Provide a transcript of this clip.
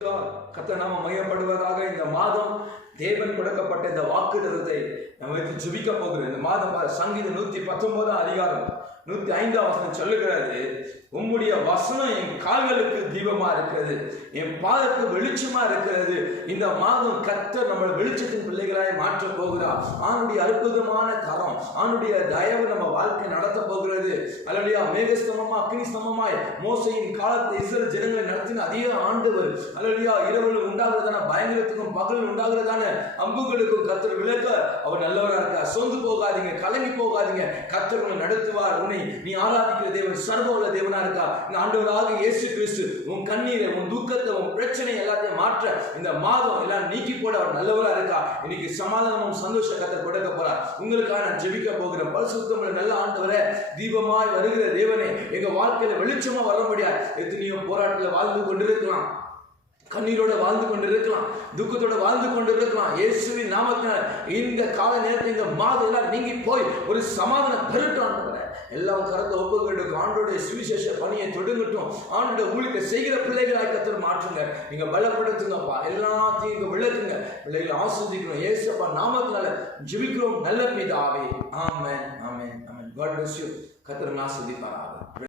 கர்த்தர் நாம மையப்படுவதாக. இந்த மாதம் தேவன் கொடுக்கப்பட்ட இந்த வாக்குத்தத்தத்தை நம்ம ஜெபிக்க போகிறோம். இந்த மாதம் சங்கீதம் 119 அதிகாரம் 105 சொல்லுகிறது, உம்முடைய வசனம் என் கால்களுக்கு தீபமா இருக்கிறது, என் பாதத்துக்கு வெளிச்சமா இருக்கிறது. இந்த மாதம் கர்த்தர் நம்ம வெளிச்சத்தின் பிள்ளைகளாய் மாற்ற போகிறார். ஆணுடைய அற்புதமான கரம், ஆணுடைய தயவு நம்ம வாழ்க்கை நடத்த போகிறது. அல்லேலூயா. மேகஸ்தமமா அக்னி ஸ்தமமாய் மோசையின் காலத்தை இஸ்ரவேல் ஜனங்களை நடத்தின அதே ஆண்டவர், அல்லேலூயா, இரவில் உண்டாகிறதான பயங்கரத்துக்கும் பகல் உண்டாகிறதான அம்புகளுக்கும் கர்த்தர் விளக்க அவர் நல்லவராக இருக்கார். சொந்து போகாதீங்க, கலங்கி போகாதீங்க. கர்த்தர் உங்களை நடத்துவார். உன்னை நீ ஆராதிக்கிற தேவன் சர்வவல்ல தேவனா இருக்கா. இந்த ஆண்டவராக இயேசு கிறிஸ்து உன் கண்ணீரை, உன் துக்கத்தை, உன் பிரச்சனை எல்லாத்தையும் மாற்ற இந்த மாதம் எல்லாம் நீக்கி போட அவர் நல்லவரா இருக்கா. இன்னைக்கு சமாதானமும் சந்தோஷ கர்த்தர் கொடுக்க போறார். உங்களுக்காக நான் ஜெபிக்க போகிறேன். பரிசுத்தமுள்ள நல்ல ஆண்டவரே, தீபமாய் வருகிற தேவனே, எங்க வாழ்க்கையில வெளிச்சமா வர முடியாது. எத்தனையோ போராட்டத்தில் வாழ்ந்து கொண்டிருக்கலாம், கண்ணீரோட வாழ்ந்து கொண்டு இருக்கலாம், துக்கத்தோட வாழ்ந்து கொண்டு இருக்கலாம். இயேசுவின் நாமத்தினால் இந்த கால நேரத்தில் இந்த மாதம் எல்லாம் நீங்கி போய் ஒரு சமாதானம் பெறட்டும். எல்லாம் கருத்தை ஒப்புக்கொடுக்கும். ஆண்டோடைய சுவிசேஷ பணியை தொடங்கட்டும். ஆண்டோட ஊழியத்தை செய்கிற பிள்ளைகளாய் கர்த்தர் மாற்றுங்க. நீங்க பலப்படுத்துங்கப்பா. எல்லாத்தையும் இங்க விளக்குங்க. பிள்ளைகளை ஆஸ்வதிக்கணும். இயேசுப்பா நாமத்தினால ஜெபிக்கிறோம் நல்ல பிதாவே. ஆமென், ஆமென், ஆமென். God bless you. கர்த்தர் ஆசீர்வதிப்பாராக.